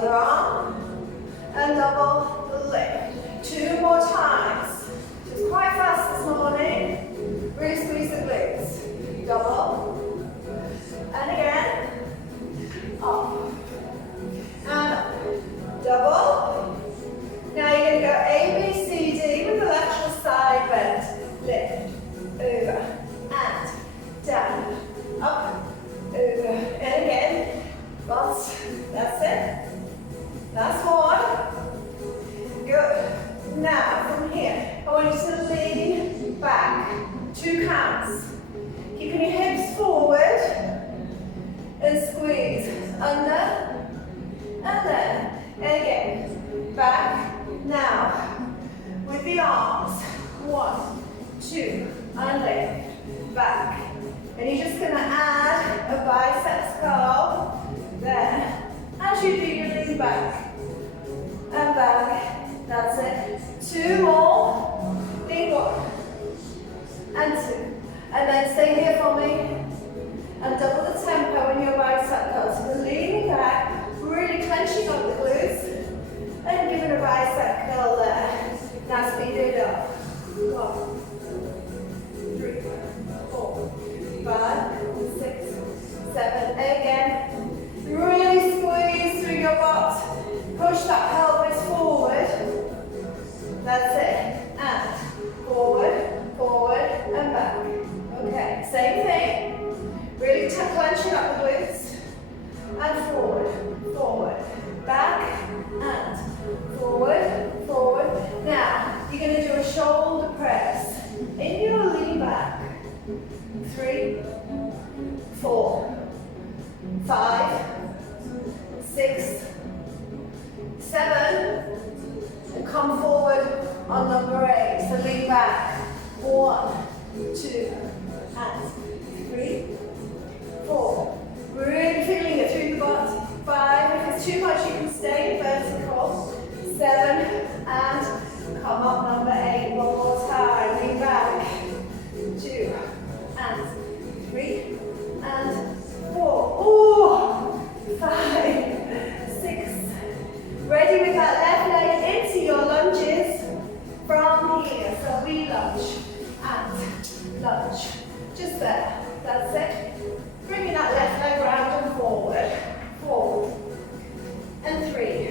Other arm. And double lift. 2 more times. It's quite fast this morning. Really squeeze the glutes. Double. And again. Up. And up. Double. Now you're going to go A, B, C, D with the lateral side bend. Lift. Over. And down. Up. Over. And again. But that's it. Last one. Good. Now, from here, I want you to lean back. 2 counts. Keeping your hips forward. And squeeze. Under. And then. And again. Back. Now. With the arms. 1, 2. And lift. Back. And you're just going to add a biceps curl. There. As you do your lean back. And back. That's it. 2 more. Lean 1. And 2. And then stay here for me. And double the tempo in your bicep curls. So we're leaning back, really clenching up the glutes. And giving a bicep curl there. Now speed it up. 1, 3, 4, 5, 6, 7. Again. Really squeeze through your butt. Push that pelvis forward. That's it. And forward, forward, and back. Okay, same thing. Really clenching up the glutes. And forward, forward, back, and forward, forward. Now, you're going to do a shoulder press. In your lean back. 3, 4, 5, 6, 7, and come forward on number 8. So lean back. 1, 2, and 3, 4. Really feeling it through the butt. 5. If it's too much, you can stay vertical. 7, and come up number 8. One more time. Lean back. 2, and 3, and 4. Ooh. 5, 6. Ready with that left leg into your lunges from here. So we lunge and lunge. Just there. That's it. Bringing that left leg round and forward. 4, and 3,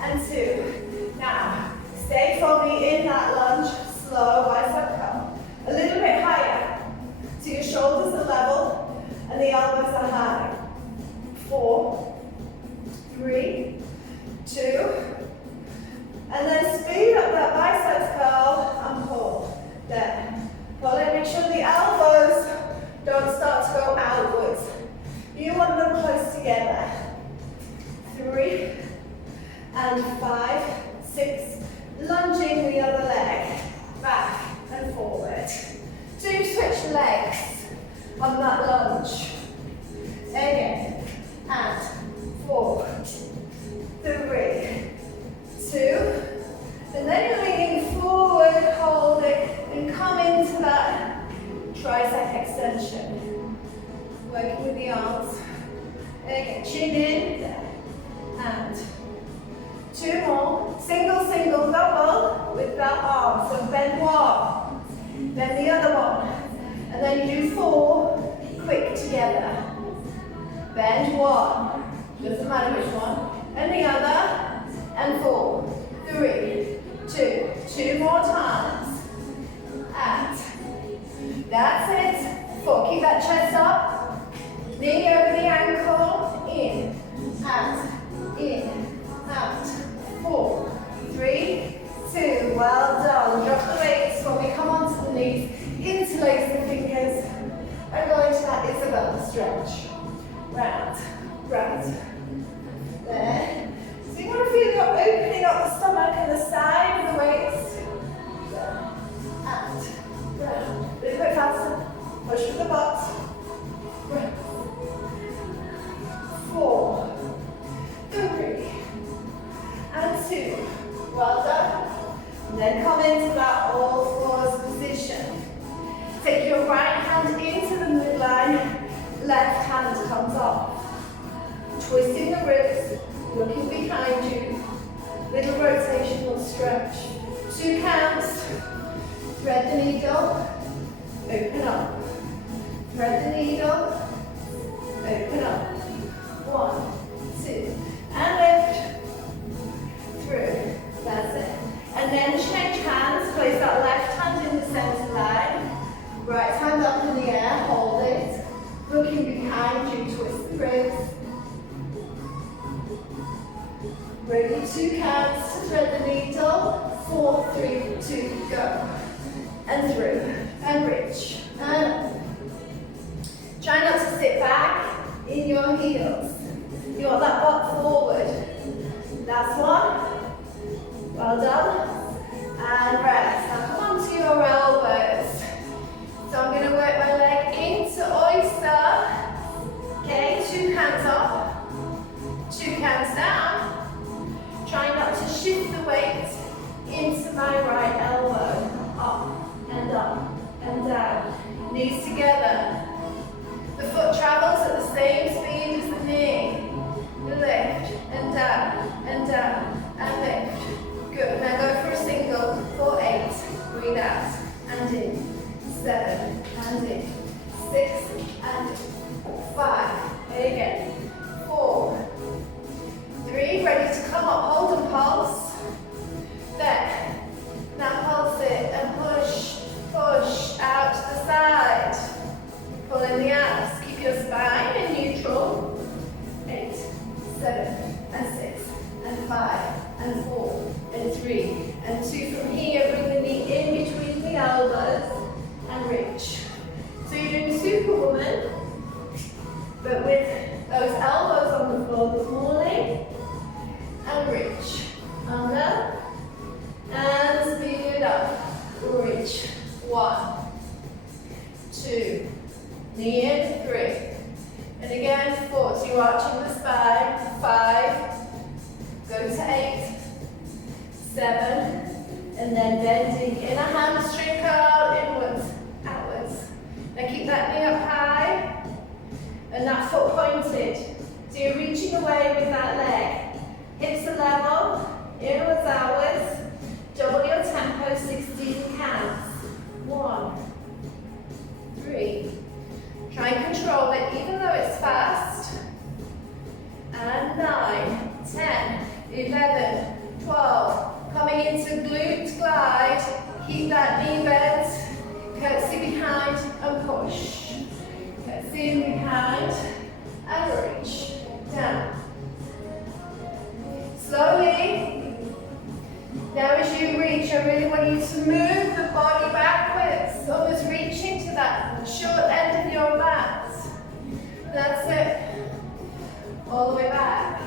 and 2. Now, stay for me in that lunge. Slow bicep curl. A little bit higher. So your shoulders are level and the elbows are high. 4, 3, 2, and then speed up that biceps curl and pull. There. Pull it. Make sure the elbows don't start to go outwards. You want them close together. 3, and 5, 6. Lunging the other leg. Back and forward. Do switch legs on that lunge. Again. And 4, 3, 2, and then you're leaning forward, hold it, and come into that tricep extension. Working with the arms. Again, chin in, and 2 more. Single, single, double with that arm. So bend 1, then the other one, and then you do 4 quick together. Bend 1, doesn't matter which one, and the other, and 4, 3, 2 more times, and that's it. 4, keep that chest up, knee over the ankle, in, out, 4, 3, 2, well done. Drop the weights when we come onto the knees, interlace the fingers, and go into that Isabella stretch. Round, round. There. So you want to feel you're opening up the stomach and the side of the waist. Out, round. A little bit faster. Push with the butt. Round. 4, 3, and 2. Well done. And then come into that all fours position. Take your right hand into the midline. Left hand comes up. Twisting the ribs, looking behind you. Little rotational stretch. 2 counts. Thread the needle. Open up. Thread the needle. Open up. 1, 2. And lift. Through. That's it. And then change hands. Place that left hand in the center line. Right hand up in the air. Hold it. Looking behind you. Twist the ribs. Ready, 2 counts to thread the needle. 4, 3, 2, go. And through. And reach. And up. Try not to sit back in your heels. You want that butt forward. Last one. Well done. And rest. Now come onto your elbows. So I'm going to work my leg into oyster. Okay, 2 hands up. 2 hands down. Try not to shift the weight into my right elbow. Up and down. Knees together. The foot travels at the same speed as the knee. Lift and down and lift. Good. Now go for a single for 8. Breathe out and in. 7 and in. 6 and in. 5. Again. 4. 3. Ready to come up. Hold and pulse. There. Now pulse it and push. Push out to the side. Pull in the abs. Keep your spine in neutral. 8, 7, and 6, and 5, and 4, and 3, and 2. From here, bring the knee in between the elbows and reach. So you're doing Superwoman, but with those elbows on the floor, pulling and reach. Under and speed it up. Reach. 1, 2. Knee in, 3. And again, 4. So you're arching the spine. 5. Go to 8. 7. And then bending inner hamstring curl inwards, outwards. Now keep that knee up high and that foot pointed. So you're reaching away with that leg. Hips are level, inwards, outwards. Double your tempo, 16 counts. 1, 3. Try and control it even though it's fast. And 9, 10, 11, 12. Coming into glute glide. Keep that knee bent. Curtsy behind and push. Curtsy in behind and reach. Down. Slowly. Now as you reach, I really want you to move the body backwards, almost reaching to that short end of your mat. That's it. All the way back.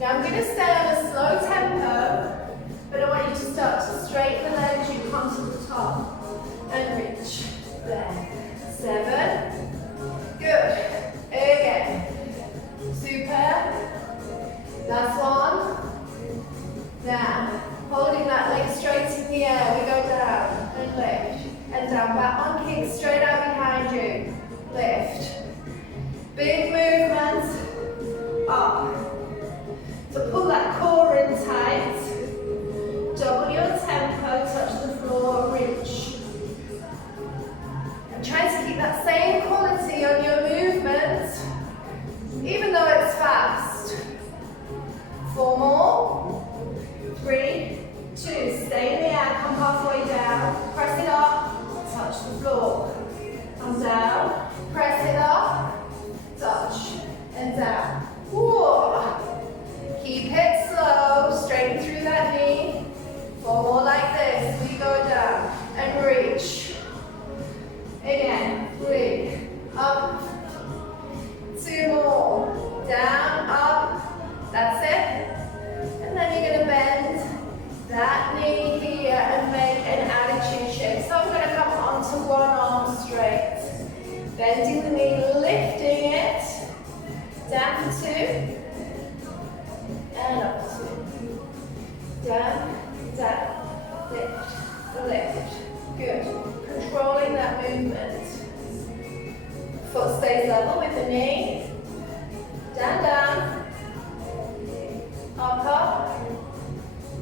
Now I'm going to stay on a slow tempo, but I want you to start to straighten the legs, you come to the top and reach. There. 7. Good. Again. Super. Last one. Down. Holding that leg straight in the air. We go down and lift. And down. Back on kick straight out behind you. Lift. Big movement. Up. So pull that core in tight. Double your tempo. Touch the floor. Reach. And try to keep that same quality on your movement, even though it's fast. 4 more. 3, 2. Stay in the air. Come halfway down. Press it up. Touch the floor. Come down. Press it up. Touch. And down. Whoa. Keep it slow. Straighten through that knee. 4 more like this. We go down and reach. Again. 3. Up. 2 more. Down. Up. That's it. And then you're going to bend that knee here and make an attitude shift. So I'm going to come onto one arm straight. Bending the knee, lifting it. Down for 2. And up 2. Down, down, lift, lift. Good. Controlling that movement. Foot stays level with the knee. Down, down. Up, up.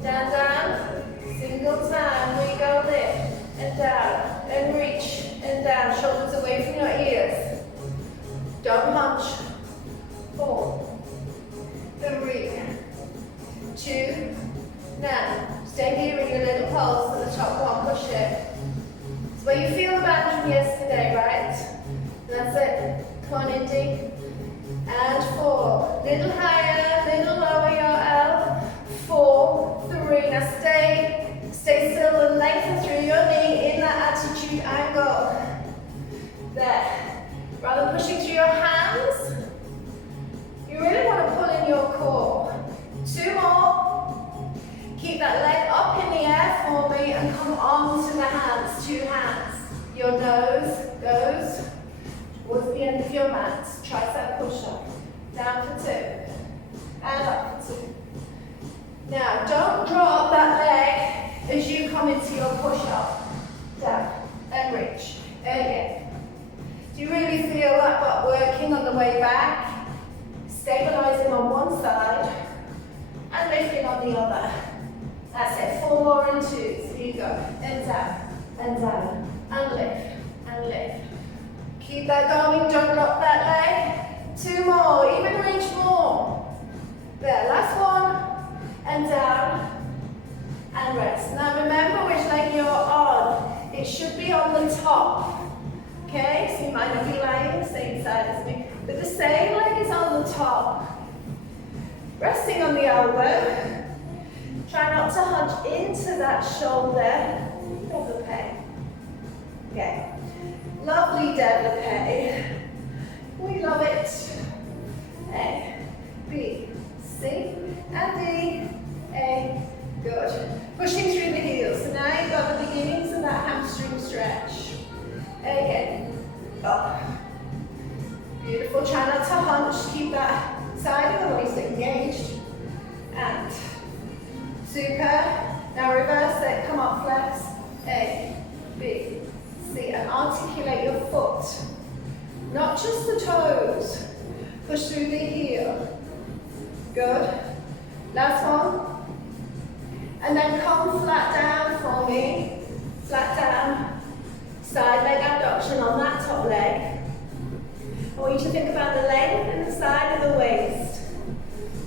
Down, down. Single time. We go lift and down and reach and down. Shoulders away from your ears. Don't hunch. 4, 3, 2. Now, stay here in your little pulse at the top one. Push it. It's where you feel the band from yesterday, right? That's it. Come on in deep. And 4. Little higher, little lower your L. 4, 3. Now stay still and lengthen through your knee in that attitude angle. There. Rather than pushing through your hands, you really want to pull in your core. 2 more. Keep that leg up in the air for me and come on to the hands. 2 hands. Your nose goes towards the end of your mat. Tricep push-up. Down for 2. And up for 2. Now, don't drop that leg as you come into your push-up. Down and reach. Again. Do you really feel that butt working on the way back? Stabilizing on one side and lifting on the other. That's it. 4 more in 2s. Here you go. And down, and lift, and lift. Keep that going. Don't drop that leg. 2 more. Even reach more. There. Last one. And down, and rest. Now remember which leg you're on. It should be on the top. Okay, so you might not be lying the same side as me, but the same leg is on the top. Resting on the elbow. Try not to hunch into that shoulder. Développé. Okay. Lovely développé. We love it. A, B, C, and D. A. Good. Pushing through the heels. So now you've got the beginnings of that hamstring stretch. Again, up. Beautiful. Try not to hunch. Keep that side of the waist engaged. And super. Now reverse it. Come up, flex. A, B, C. And articulate your foot. Not just the toes. Push through the heel. Good. Last one. And then come flat down for me. Flat down. Side leg abduction on that top leg. I want you to think about the length and the side of the waist.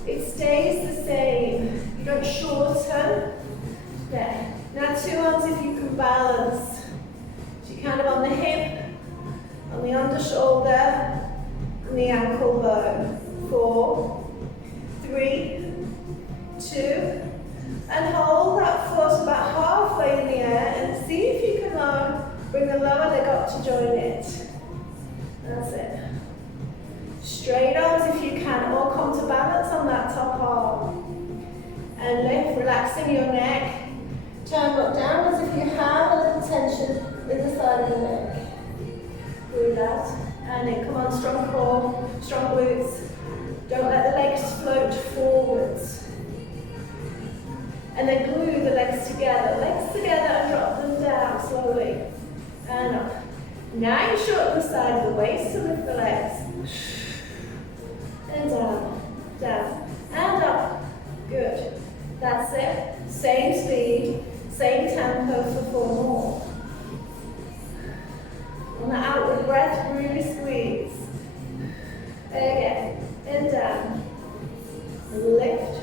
It stays the same. You don't shorten. There. Now 2 arms if you can balance. So you're kind of on the hip, on the under shoulder, and the ankle bone. 4, 3, 2, and hold that foot about halfway in the air and see if you can bring the lower leg up to join it. That's it. Straight arms if you can, or come to balance on that top arm. And lift, relaxing your neck. Turn look downwards if you have a little tension in the side of the neck. Breathe that. And then come on, strong core, strong glutes. Don't let the legs float forwards. And then glue the legs together and drop them down slowly. And up. Now you shorten the side of the waist to lift the legs. And down, down, and up. Good. That's it. Same speed, same tempo for 4 more. On the outward breath, really squeeze. Again, and down. Lift,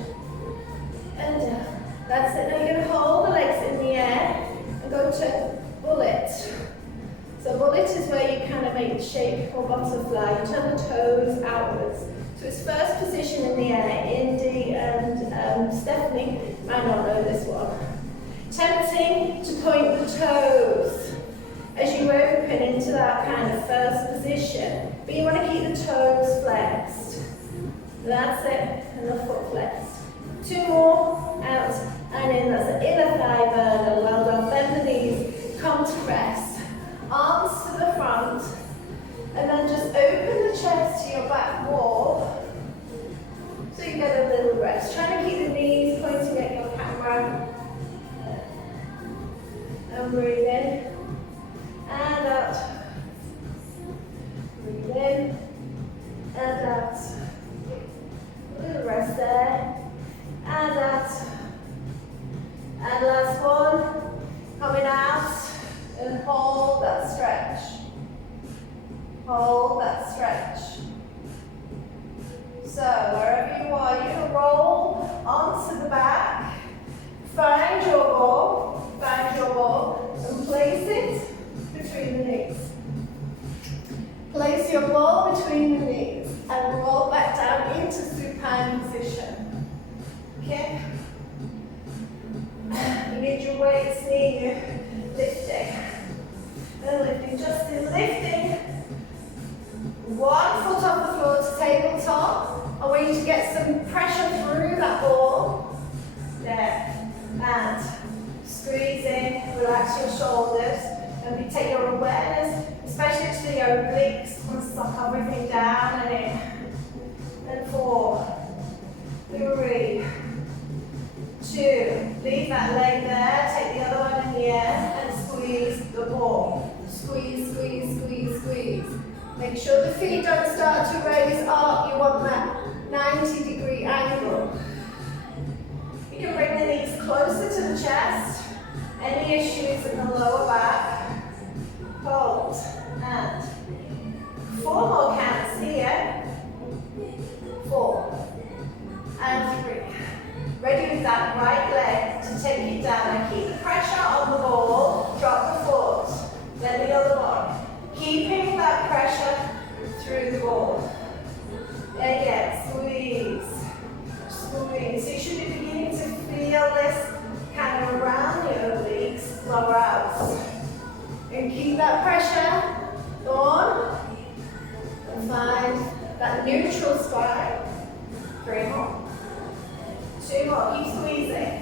and down. That's it. Now you're going to hold the legs in the air and go to bullet. So bullet is where you kind of make the shape or butterfly. You turn the toes outwards. So it's first position in the air. Indy and Stephanie might not know this one. Tempting to point the toes as you open into that kind of first position. But you want to keep the toes flexed. That's it. And the foot flexed. 2 more, out and in. That's the inner thigh burner. Well done. Bend the knees. Come to rest. Arms to the front. And then just open the chest to your back wall. So you get a little rest. Try to keep the knees pointing at your camera. And breathe in. And out. Breathe in. And out. A little rest there. Last one. Coming out and hold that stretch. Hold that stretch. So wherever you are, you can roll onto the back. Find your ball, and place it between the knees. Place your ball between the knees and roll back down into supine position. Okay? You need your weights near you, lifting. And lifting, just in lifting. 1 foot off the floor to tabletop. I want you to get some pressure through that ball. There. And squeeze in, relax your shoulders, and you take your awareness, especially to the obliques, and suck everything down and in. And 4, 3, 2. Leave that leg there, take the other one in the air, and squeeze the ball. Squeeze, squeeze, squeeze, squeeze. Make sure the feet don't start to raise up. You want that 90-degree angle. You can bring the knees closer to the chest. Any issues in the lower back, hold. And 4 more counts here. 4 and 3. Ready with that right leg to take it down. And keep the pressure on the ball. Drop the foot. Then the other one. Keeping that pressure through the ball. Again, squeeze. Squeeze. So you should be beginning to feel this kind of around the obliques, lower out. And keep that pressure on. And find that neutral spine. 3 more. 2 more. Keep squeezing.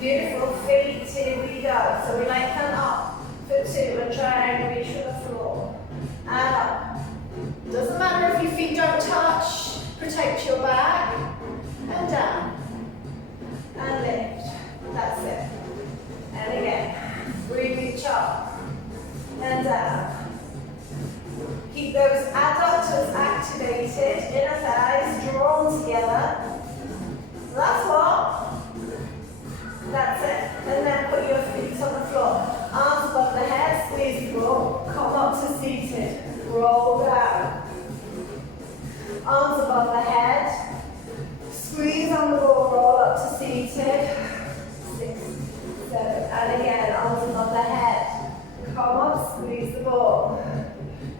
Beautiful feet. Here we go. So we lengthen up for 2 and try and reach for the floor. And up. Doesn't matter if your feet don't touch. Protect your back. And down. And lift. That's it. And again. Reach up. And down. Keep those adductors activated. Inner thighs drawn together. Last one. That's it. And then put your feet on the floor. Arms above the head. Squeeze the floor. Come up to seated. Roll down. Arms above the head. Squeeze on the ball. Roll up to seated. 6, 7. And again, arms above the head. Come up, squeeze the ball.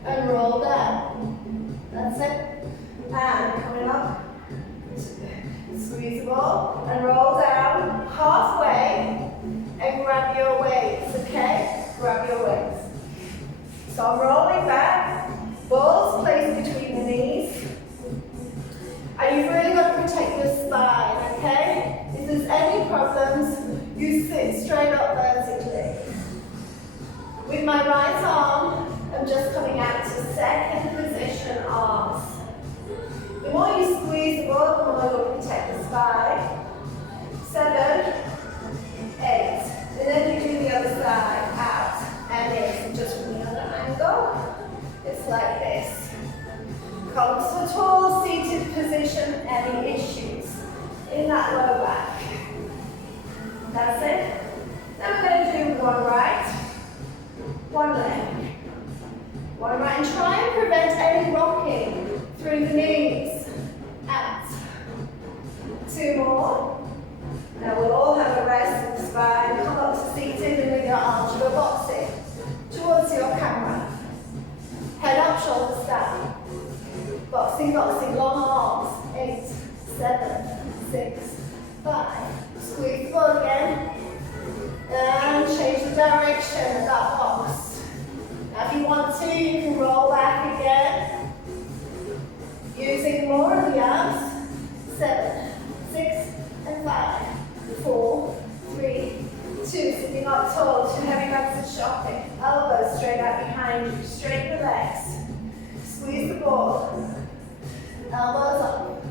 And roll down. That's it. And coming up. Squeeze the ball. And roll down halfway. And grab your weights, okay? Grab your weights. So I'm rolling back. Balls placed between the knees. And you've really got to protect your spine, okay? If there's any problems, you sit straight up vertically. With my right arm, I'm just coming out to second position arms. The more you squeeze the ball, the more you'll protect the spine. 7, 8. And then you do the other side, out and in. So just from the other angle, it's like this. Come to a tall seated position, any issues in that lower back. That's it. Then we're going to do one right, one left. One right, and try and prevent any rocking through the knees. Out. 2 more. Now we'll all have a rest in the spine. Come up to seated and with your arms, go boxing towards your camera. Head up, shoulders down. Boxing, boxing, long arms. 8, 7, 6, 5. Squeeze the ball again. And change the direction of that box. Now if you want to, you can roll back again. Using more of the arms. 7, 6, and 5. 4, 3, 2. Sitting up tall, 2 heavy bags of shopping. Elbows straight out behind you. Straighten the legs. Squeeze the ball. Elbows up.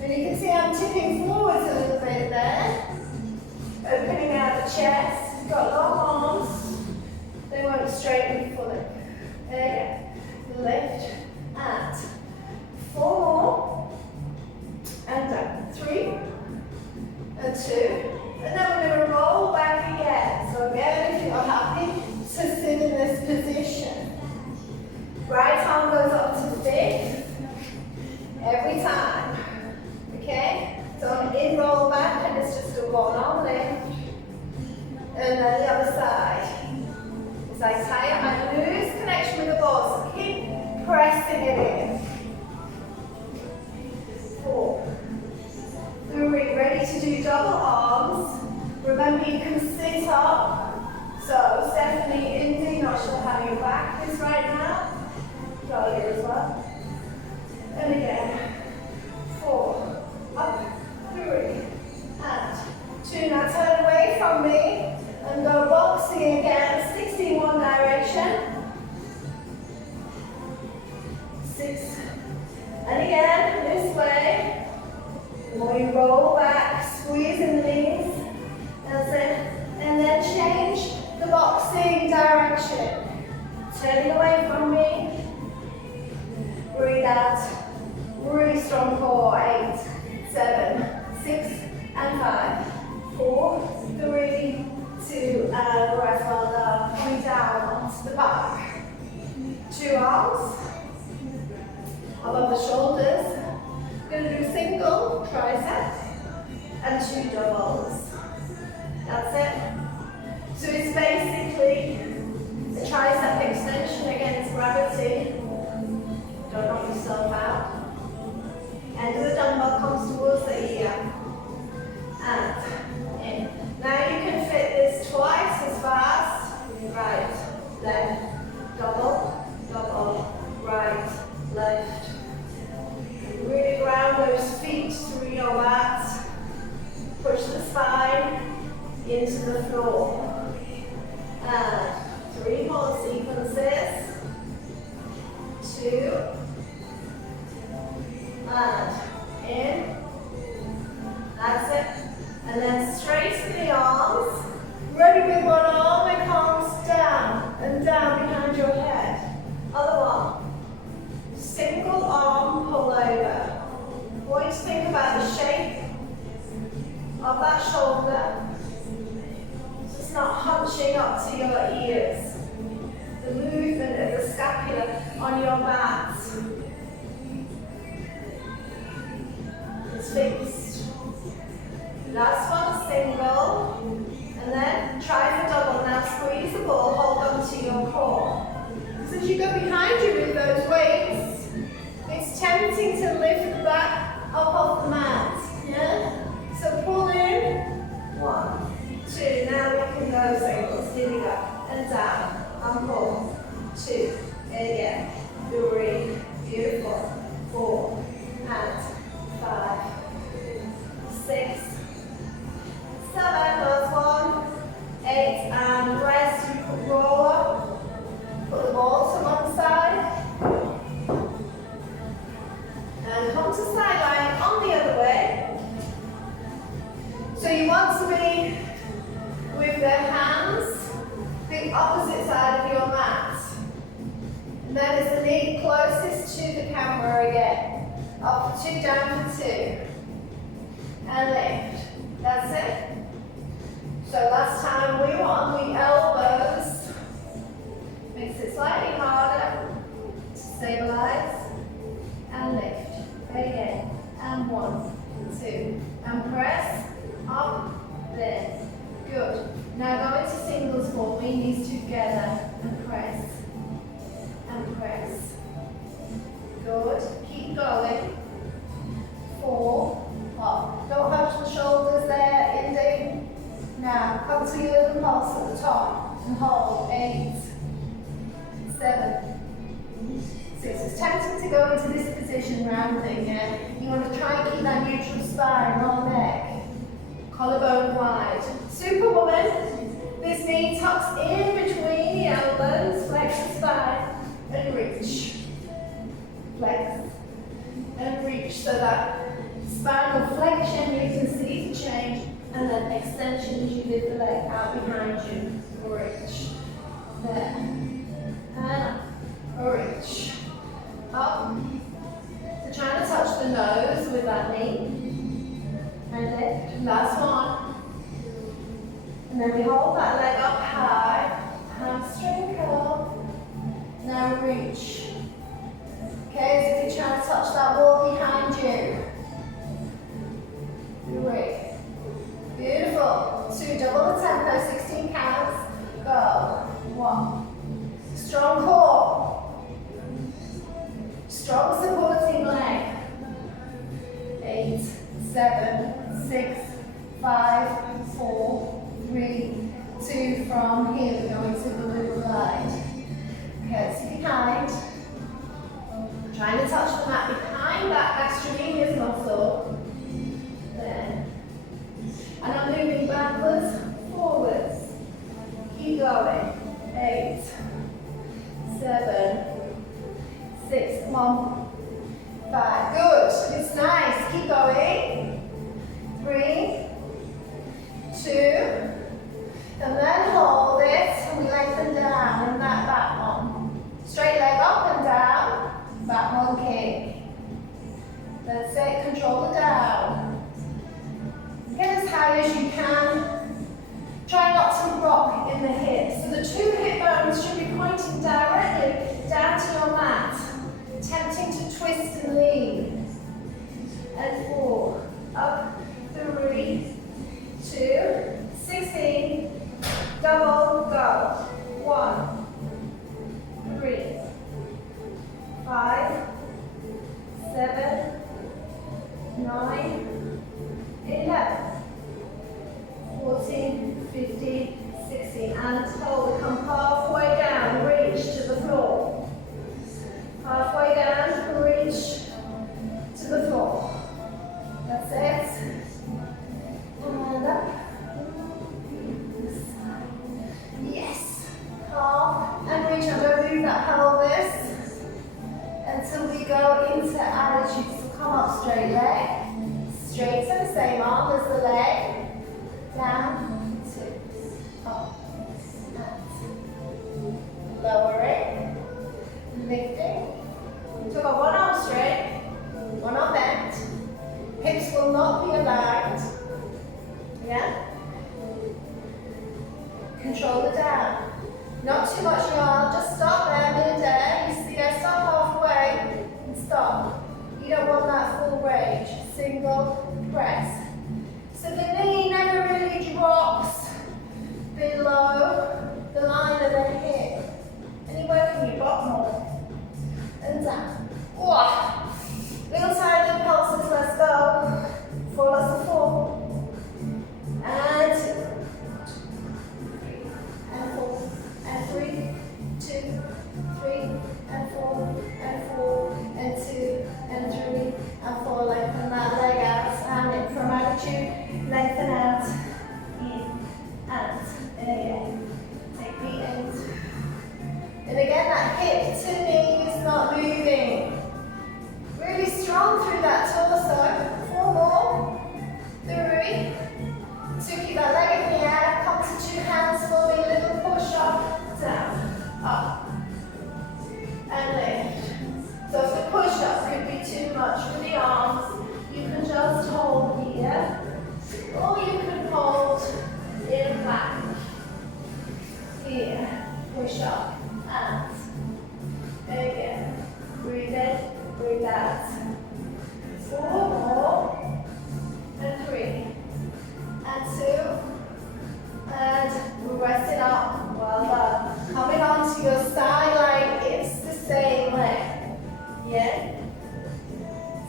And you can see I'm tipping forwards a little bit there. Opening out the chest. You've got long arms. They won't straighten fully. Again. Lift and 4 more. And down. 3 and 2. And then we're going to roll back And then the other side. As I tie up, I lose connection with the ball, so keep pressing it in. 4, 3, ready to do double arms. Remember you can sit up. So Stephanie, Indy, not sure how your back is right now. Go here as well. And again. 4, up, 3, and 2. Now turn away from me and go boxing again. 60 in one direction. 6. And again, this way. The more you roll back, squeeze in the knees. That's it. And then change the boxing direction. Turning away from me. Breathe out. Really strong core. 8, 7, 6, and 5. 4, 3, 2, and rest. Well done. Coming down onto the back. 2 arms above the shoulders. We're going to do single tricep and 2 doubles. That's it. So it's basically a tricep extension against gravity. Don't knock yourself out. End of the dumbbell comes towards the ear. And in. Now you can fit this twice as fast. Right, left, double, double, right, left. Really ground those feet through your mat. Push the spine into the floor. And 3 more sequences. 2. And in. That's it. And then straighten the arms. Ready with one arm and arms down and down behind your head. Other one. Single arm pull over. I want you to think about the shape of that shoulder. So it's not hunching up to your ears. The movement of the scapula on your mat. It's fixed. Last one, single. And then try for double. Now squeeze the ball, hold on to your core. So as you go behind you with those weights, it's tempting to lift the back up off the mat. Yeah? So pull in. 1, 2. Now we can go singles. Here we go. And down. And pull. 2. Again. 3. Beautiful. 4. And 5. 6. 7. Last one. 8. And rest. You could roll up. Put the ball to one side. And come to sideline on the other way. So you want to be with the hands the opposite side of your mat. And then it's the knee closest to the camera again. Up for 2, down for 2. And lift. That's it. So last time we were on the elbows. Makes it slightly harder to stabilize. And lift. Again. And 1, 2. And press. Up. There. Good. Now go into singles form. Bring these together. And press. And press. Good. Keep going. 4. Up. Don't hunch the shoulders there. Indeed. Now come to your little pulse at the top. And hold. 8. 7. 6. It's tempting to go into this position, rounding. You want to try and keep that neutral spine, long neck. Collarbone wide. Superwoman. This knee tucks in between the elbows. Flex the spine and reach. Flex and reach. So that spinal flexion you can see to change, and then extension as you lift the leg out behind you. Reach. There. And up. Reach. Up. So trying to touch the nose with that knee. And lift. Last one. And then we hold that leg up high. Hamstring curl. Now reach. Okay, so if you're trying to touch that wall behind you. Great. Beautiful. 2, double the tempo, 16 count. from here, we're going to balloon glide. Curtsy behind. Trying to touch the mat behind that gastrocnemius muscle. Then. And I'm moving backwards, forwards. Keep going. 8, 7, 6, come on. 5, good. It's nice. Keep going. 3, 2, and then hold it, and we lengthen down in that back one. Straight leg up and down, back one kick. That's it, control the down. Get as high as you can. Try not to rock in the hips. So the 2 hip bones should be pointing directly down to your mat. Attempting to twist and lean. And 4, up, 3, 2, 16, double, go. 1, 3, 5, 7, 9, 11, 14, 15, 16, and hold. Come halfway down, reach to the floor. Halfway down, reach to the floor. That's it. And up. Yes. Half and reach. I'm going to move that pelvis until we go into attitude. So come up, straight leg. Straight to the same arm as the leg. Down, 2, up, and lower it. Lifting. So got one arm straight, one arm bent. Hips will not be aligned. Yeah? Control the down. Not too much yarn, just stop there, mid-air. You see, I stop halfway and stop. You don't want that full range. Single press. So the knee never really drops below the line of the hip. And you're working your bottom on. And down. Whoa. Little side of pulses, let's go. 4, lots of 4. And 2. And 4. And 3. 2, 3, and 4, and 4, and 2, and 3, and 4. Lengthen that leg out, and in from attitude. Lengthen out. In, out, and again. Take the end. And again, that hip to knee is not moving. Really strong through that torso. 4 more. 3. 2, keep that leg in the air. Come to 2 hands for me. Little push up, down, up, and lift. So if the push up could be too much for the arms, you can just hold here, or you can hold in back. Here, push up. And again, breathe in, breathe out. 4 more, and 3, and 2, and rest it up. Well done. Coming onto your side leg, it's the same leg. Yeah?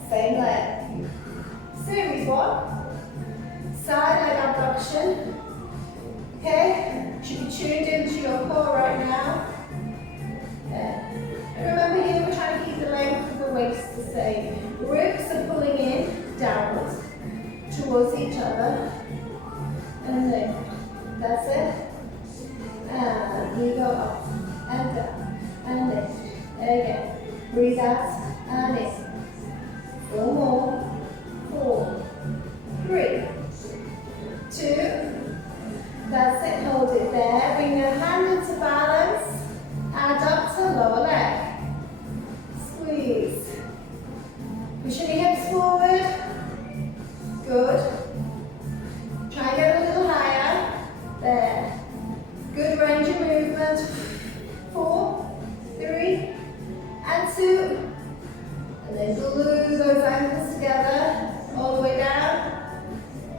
Same leg. Series 1. Side leg abduction. Okay? Should be tuned into your core right now. And remember here, we're trying to keep the length of the waist the same. Ribs are pulling in, downwards, towards each other. And lift. That's it. And we go up, and down, and lift. Again. Breathe out, and in. 4 more. 4, 3, 2. That's it, hold it there. Bring your hand into balance. Add up to lower leg. Squeeze. Pushing your hips forward. Good. Try and get a little higher. There. Good range of movement. 4, 3, and 2. And then glue those ankles together. All the way down.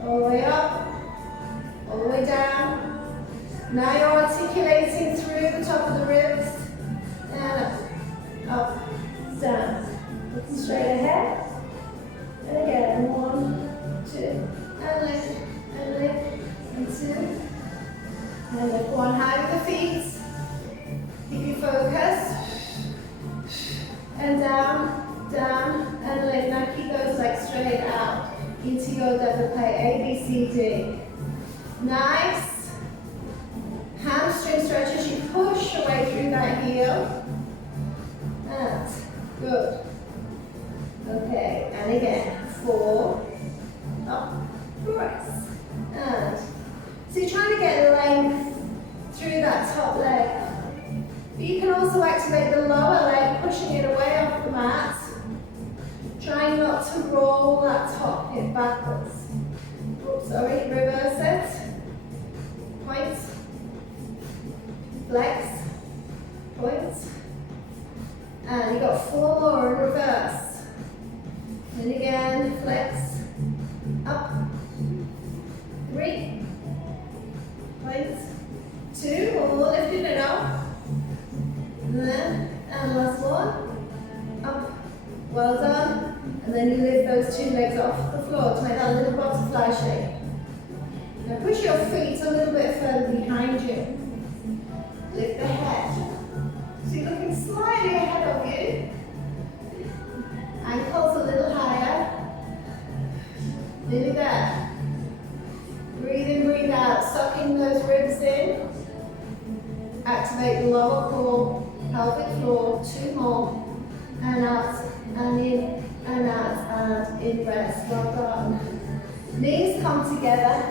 All the way up. All the way down. Now you're articulating through the top of the ribs. And up, down. Looking straight ahead. And again, 1, 2, and lift, and 2, And lift one high with the feet. Keep your focus. And down, down, and lift. Now keep those legs straight out into your double play. A, B, C, D. Nice. Hamstring stretch as you push your way through that heel. And good. Okay, and again. 4. Up. Press. And so you're trying to get length through that top leg. But you can also activate the lower leg, pushing it away off the mat. Trying not to roll that top hip backwards. Oops, sorry, reverse it. Point. Flex. Point. And you've got 4 more in reverse. And again, flex. Up. 3. Point. 2. More, lifting it up. And last one. Up. Well done. And then you lift those 2 legs off the floor to make that little butterfly shape. Now push your feet a little bit further behind you. Lift the head. So you're looking slightly ahead of you. Ankles a little higher. Nearly there. Breathe in, breathe out. Sucking those ribs in. Activate the lower core, pelvic floor. 2 more. And out, and in, and out, and in rest. Well done. Knees come together.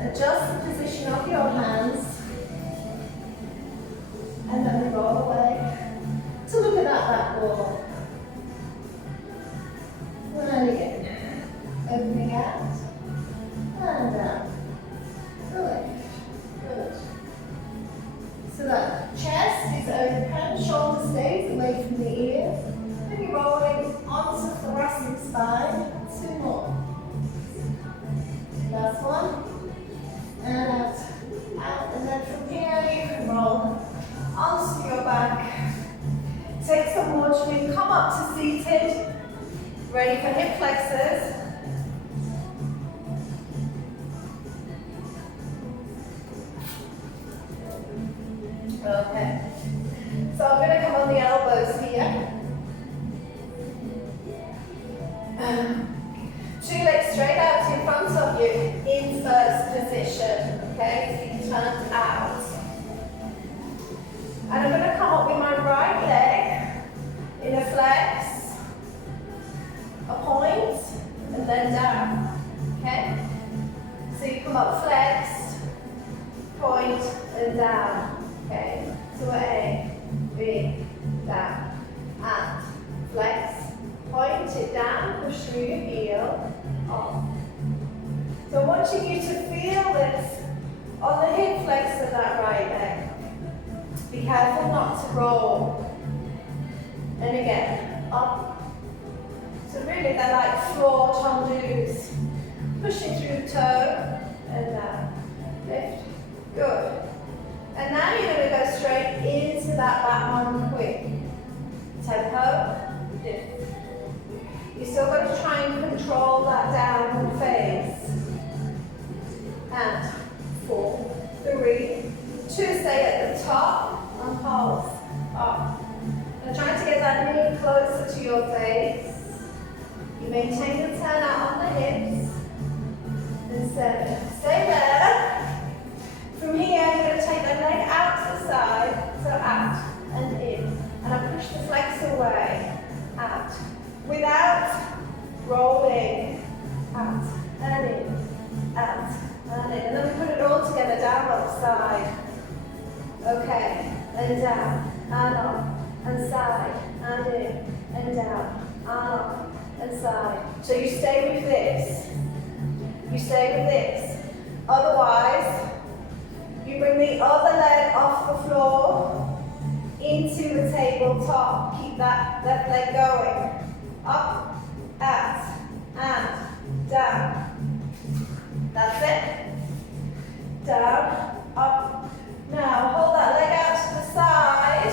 Adjust the position of your hands. And then we roll away. So look at that back wall. And again. Opening out. And down. Good. Good. So that chest is open, shoulder stays away from the ears. And you're rolling onto the thoracic spine. 2 more. Last one. And out. Out. And then from here you can roll onto your back. Take some more chin. Come up to seated. Ready for hip flexors. Okay. So I'm going to come on the elbows here. 2 legs straight out in front of you in first position. Okay, feet turned out. And I'm going to come up with my right leg in a flex, a point, and then down. Okay? So you come up flexed, point, and down. Okay? So A, B, down, and flex, point it down, push through your heel, off. So I want you to feel this on the hip flex of that right leg. Be careful not to roll. And again, up. So really they're like floor tendus. Pushing through the toe and down. Lift. Good. And now you're going to go straight into that back one quick. Tempo. Lift. You're still going to try and control that downward phase. And 4, 3, 2, stay at the top. And pulse up. And trying to get that knee closer to your face. You maintain the turn out on the hips. And 7. Stay there. From here, you're going to take the leg out to the side. So out and in. And I push the flex away. Out. Without rolling. Out and in. Out and in. And then we put it all together down on the side. Okay. And down, and up, and side, and in, and down, and up, and side. So you stay with this. You stay with this. Otherwise, you bring the other leg off the floor into the tabletop. Keep that left leg going. Up, out, and down. That's it. Down, up. Now hold that leg out to the side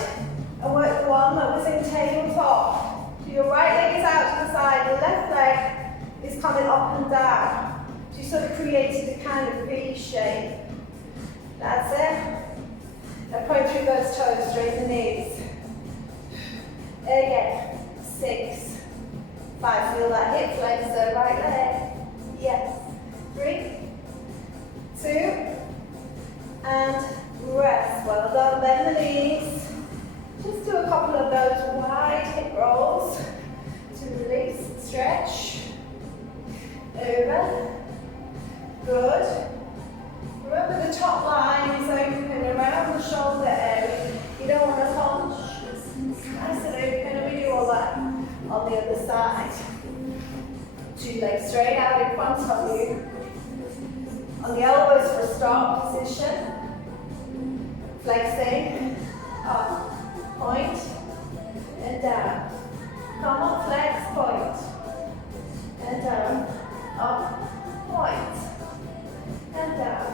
and work the one that was in tabletop. So your right leg is out to the side, the left leg is coming up and down. So you sort of created a kind of V shape. That's it. move those toes, straighten the knees. Again, 6, 5, feel that hip flexor, right leg. Yes. 3, 2, and rest. Well done, bend the knees. Just do a couple of those wide hip rolls to release, stretch. Over. Good. Remember the top line is open around the shoulder area. You don't want to hunch. Nice and open, and we do all that on the other side. 2 legs straight out in front of you. On the elbows for start position. Flexing. Up. Point. And down. Come on, flex. Point. And down. Up. Point. And down.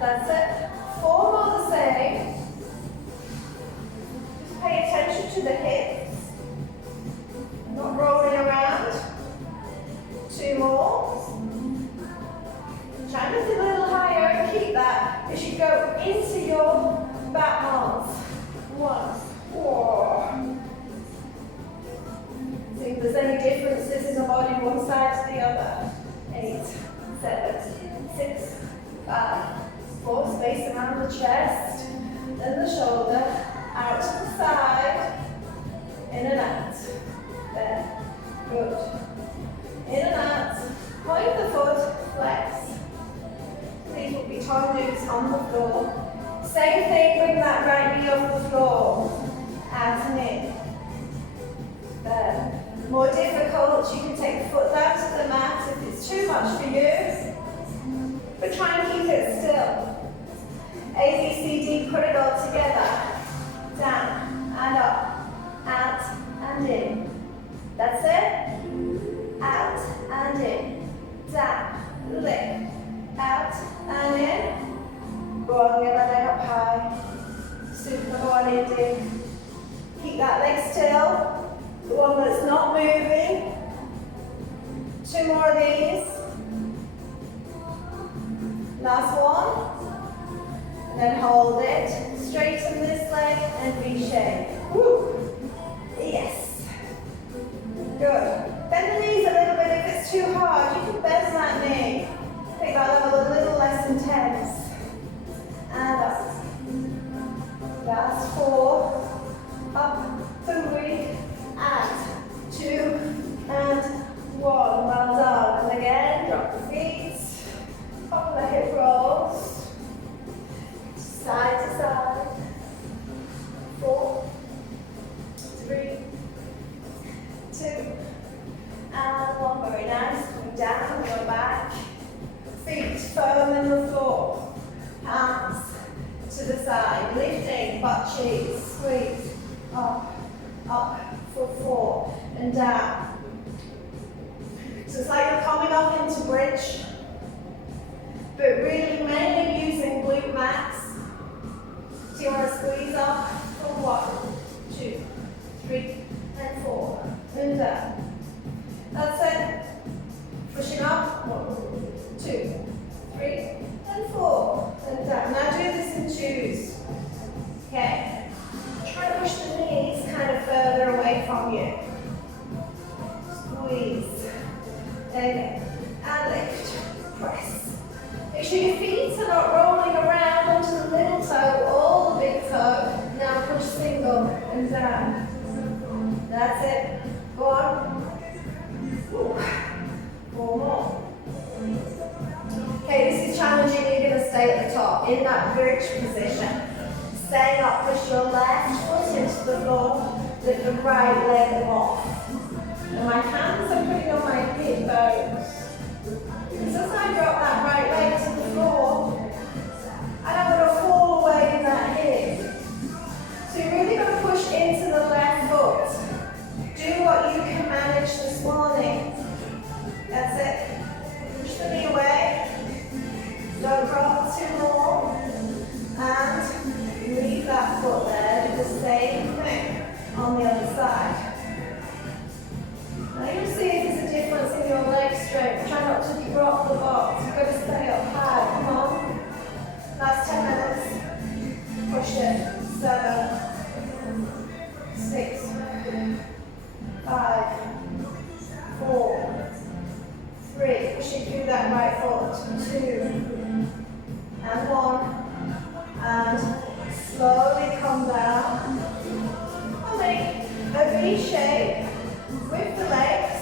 That's it. 4 more the same. Just pay attention to the hips. Not rolling around. 2 more. Try to lift a little higher and keep that as you go into your back arms. 1, 4. See if there's any differences in the body one side to the other. 8, 7, 6, 5, 4. Space around the chest and the shoulder. Out to the side. In and out. There. Good. In and out. Point the foot. Flex. These will be toe moves on the floor. Same thing, bring that right knee off the floor. Out and in. There. More difficult, you can take the foot down to the mat if it's too much for you. But try and keep it still. A, B, C, D, put it all together. Down and up. Out and in. That's it. Out and in. Down. Lift. Out and in. Go on, get that leg up high. Super, go on, Indy. Keep that leg still. The one that's not moving. 2 more of these. Last one. And then hold it. Straighten this leg and reshape. Woo. Yes. Good. Bend the knees a little bit if it's too hard. You can bend that knee. Make that level a little less intense. And up. Last 4. Up. 3. And 2. And 1. Well done. And again, drop the feet. Couple of hip rolls. Side to side. 4. 3. 2. And 1. Very nice. Coming down, go back. Feet firm in the floor. Hands to the side. Lifting, butt cheeks. Squeeze. Up, up for 4. And down. So it's like you're coming up into bridge. But really mainly using glute max. So you want to squeeze up for 1, 2, 3, and 4. And down. That's it. Pushing up. 1, 2, 3, and 4. And down. Now do this in twos. Okay. Try to push the knees kind of further away from you. Squeeze. Again. And lift. Press. Make sure your feet are not rolling around onto the little toe or the big toe. Now push single and down. That's it. Go on. Ooh. 4 more. Okay, this is challenging. You're going to stay at the top in that bridge position. Staying up, push your left foot into the floor, lift the right leg off. And my hands are putting on my hip bones. Because as I drop that right leg to the floor, I don't want to fall away in that hip. So you're really going to push into the left foot. Do what you can manage this morning. That's it. Push the knee away. Don't drop 2 more. And leave that foot there. Do the same thing on the other side. Now you'll see if there's a difference in your leg strength. Try not to drop the box. You've got to stay up high. 7, 6, 5, 4, 3. Pushing through that right foot. 2, and 1. And slowly come down. And make a V shape with the legs.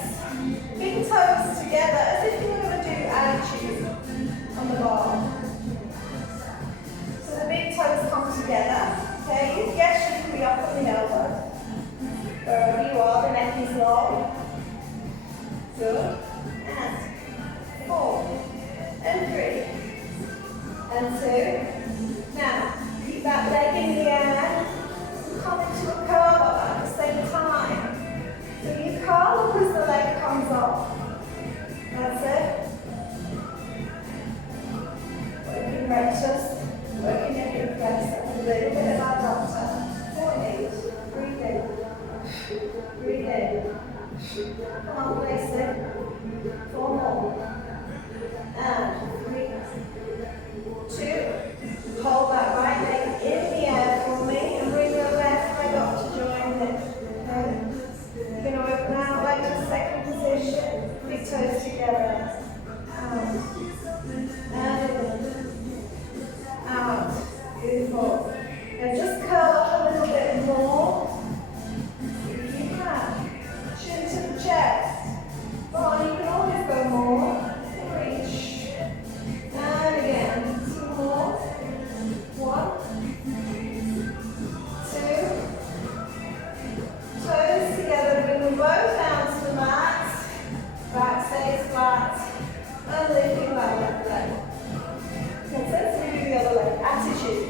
Big toes together as if you were going to do attitude on the ball. So the big toes come together. Okay, yes, you can be up on the elbows. Wherever you are, the neck is long. Good. And 4, and 3, and 2. Now, keep that leg in the air. Come into a curl up at the same time. So you curl up as the leg comes up. That's it. Working rectus, working your hip flexor. A little bit of abductor. 4, 8. Breathe in. Breathe in. Come on, place it. 4 more. And 3, 2. Hold that right leg in the air for me and bring your left leg up to join it. Okay? You're going to open out like the second position. Big toes together. Out. And in. Out. Beautiful. Now just curl up a little bit more. If you can. Chin to the chest. Oh, you can always go more. Reach. And again. 2 more. 1, 2. Toes together. Bring them both down to the mat. Back stays flat. And lifting that left leg. Okay, so let's do the other leg. Attitude.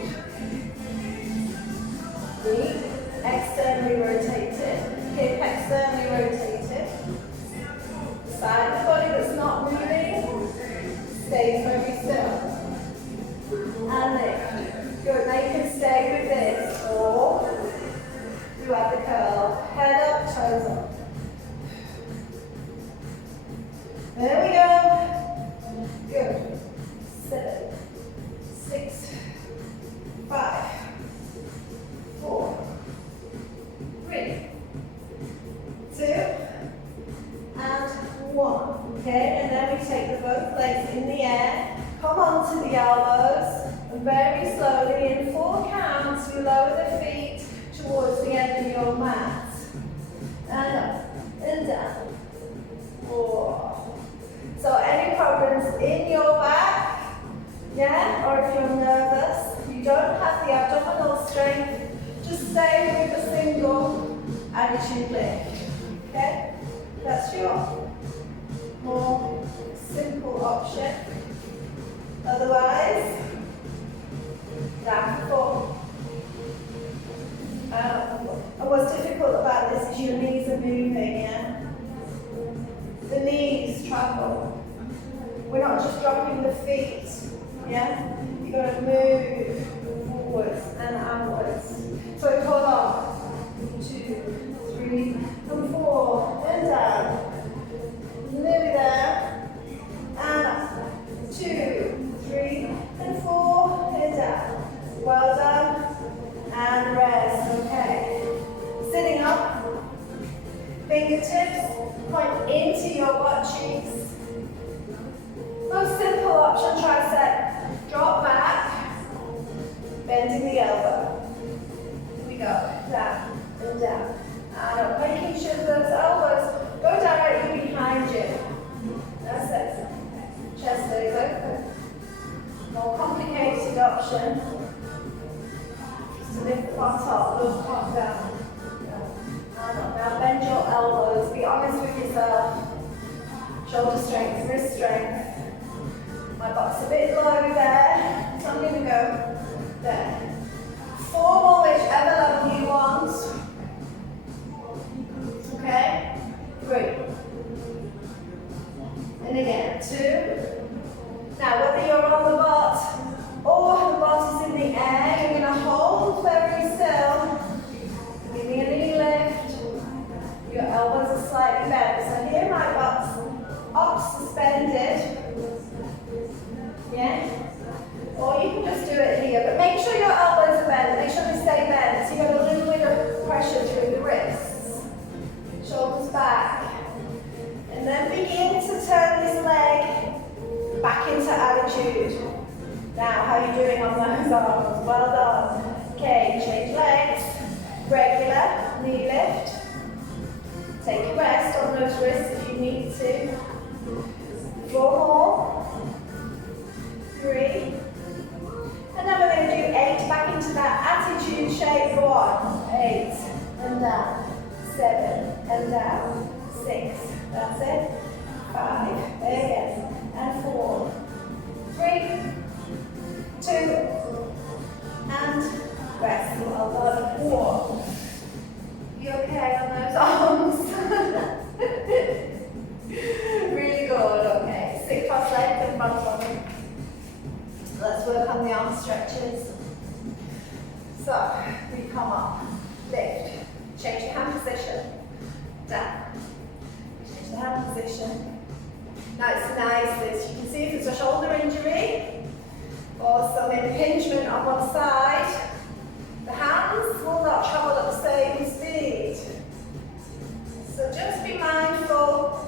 Knee externally rotated. Hip externally rotated. Side of the body that's not moving stays very still. And lift. Good. Now you can stay with this or do at the curl. Head up, toes up. There we go. Good. 7, 6, 5, 4, 3, 2, and 1. Okay, and then we take the both legs in the air. Come on to the elbows. And very slowly, in 4 counts, you lower the feet towards the end of your mat. And up, and down. 4. So any problems in your back, yeah, or if you're nervous, you don't have the abdominal strength, just stay with a single attitude lift, okay? That's your more simple option. Otherwise, down and forward. And what's difficult about this is your knees are moving, yeah? The knees travel. We're not just dropping the feet, yeah? You've got to move forwards and outwards. So hold on. 2, 3, and 4, and down. Nearly there. And up. 2, 3, and 4, and down. Well done. And rest, okay. Sitting up. Fingertips point into your butt cheeks. Most simple option, tricep. Drop back, bending the elbow. Here we go. Down and down. And up. Making sure those elbows go directly behind you. That's it. Chest stays open. More complicated option. So lift the butt up, look up, down. Now bend your elbows, be honest with yourself. Shoulder strength, wrist strength. My butt's a bit low there, so I'm going to go there. 4 more, whichever level you want. Okay? 3. And again, 2. Now whether you're on the butt or the butt is in the air, you're going to hold very still. Giving a knee lift. Your elbows are slightly bent. So here my butt's up suspended. Yeah? Or you can just do it here. But make sure your elbows regular knee lift. Take a rest on those wrists if you need to. 4 more. 3. And then we're going to do 8 back into that attitude shape. 1, 8, and down. 7, and down. 6, that's it. 5, again. And 4, 3, 2, and rest. Well done. 1. You okay on those arms? Really good, okay. Sit cross legs in front of me. Let's work on the arm stretches. So, we come up, lift, change your hand position, down, change the hand position. Now it's nice that you can see if there's a shoulder injury or some impingement on one side, the hands will not travel at the same speed. So just be mindful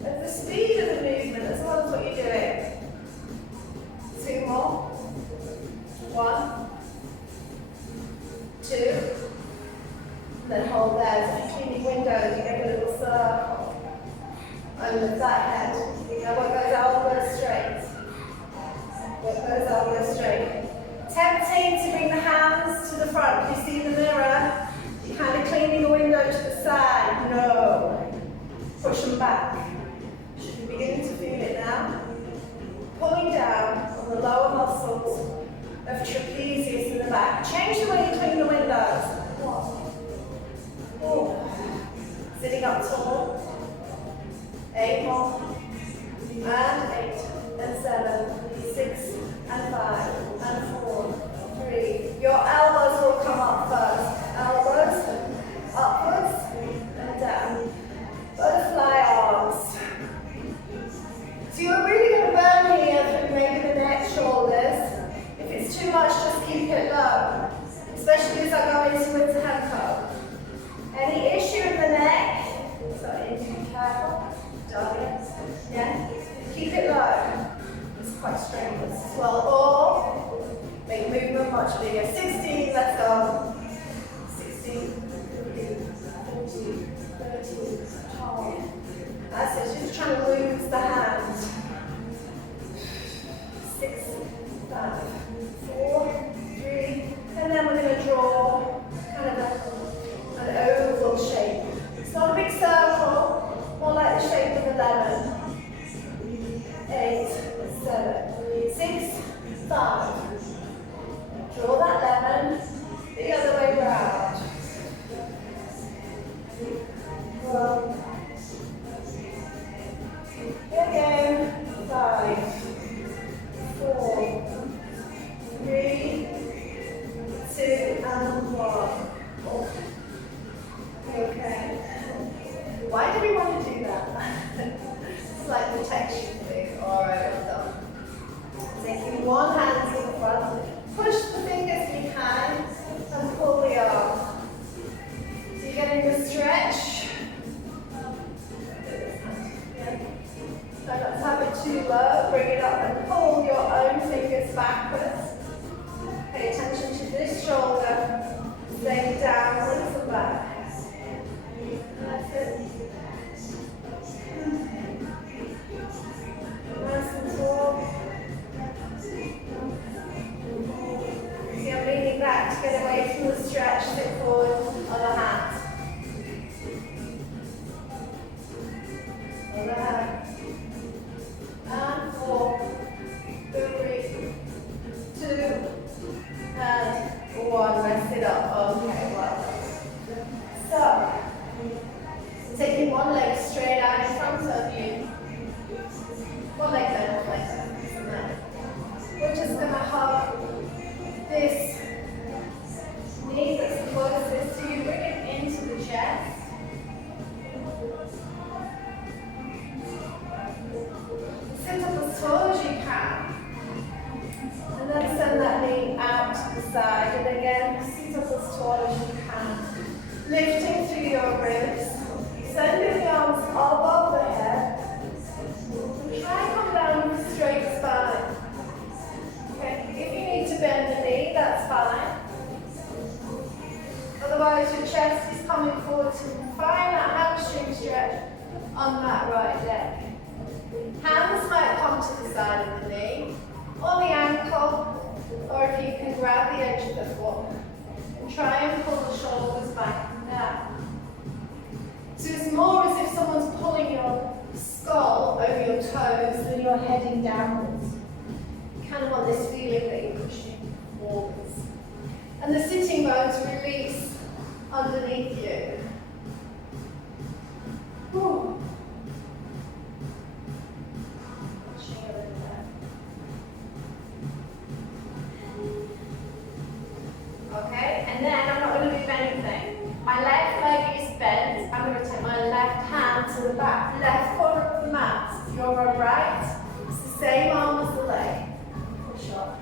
of the speed of the movement as well as what you're doing. 2 more. 1, 2. And then hold there. So if you're cleaning windows, you get a little circle. And lift that head. Now work those elbows straight. Work those elbows straight. Tempting to bring the hands to the front. If you see in the mirror, you're kind of cleaning the window to the side. No. Push them back. You should be beginning to feel it now. Pulling down on the lower muscles of trapezius in the back. Change the way you clean the windows. 1, 4. Sitting up tall. 8 more. And 8. And 7. 6. And 5. And 4. 3. Your elbows will come up first. Elbows upwards and down. Butterfly arms. So you're really going to burn here through maybe the neck, shoulders. If it's too much, just keep it low, especially as I go into winter tempo. Any issue in the neck, so be careful, darling. Yeah, keep it low. It's quite strenuous as well. Or make movement much bigger. 16, let's go. 16, 14, 13, 12. That's it, just trying to lose the hand. 6, 5, 4, 3, and then we're going to draw kind of an oval shape. It's not a big circle, more like the shape of a lemon. 8, 7, 6, 5. Draw that lemon the other way around. 12. Again, 5, 4, 3, 2, and 1. Okay. Why do we want to do that? It's like protection thing. Alright, well done. Taking one hand to the front, push the fingers behind, and pull the arm. So you're getting the stretch. Try not to have it too low, bring it up and pull your own fingers backwards. Pay attention to this shoulder, staying downwards and back. That's it. Otherwise your chest is coming forward, so you can find that hamstring stretch on that right leg. Hands might come to the side of the knee, or the ankle, or if you can grab the edge of the foot and try and pull the shoulders back and down. So it's more as if someone's pulling your skull over your toes than you're heading downwards. You kind of want this feeling that you're pushing forwards. And the sitting bones release underneath you. Whew. Okay, and then I'm not going to move anything. My left leg is bent. I'm going to take my left hand to the back, left corner of the mat. If you're on right, it's the same arm as the leg. Push up.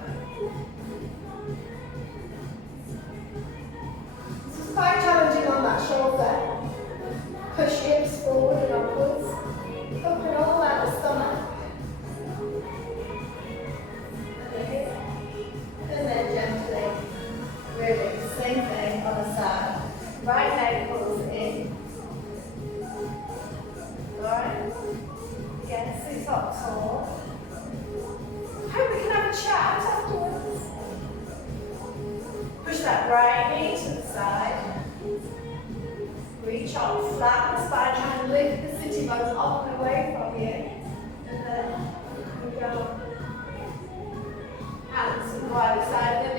This is quite challenging on that shoulder. Push hips forward and upwards. Up and all out the stomach. And then gently release. Same thing on the side. Right leg pulls in. Alright. Again, sit up tall. Hope we can have a chat afterwards. Push that right knee to the side. Reach up, flatten the spine, try and lift the sitting bones up and away from you. And then we go hands to the either side.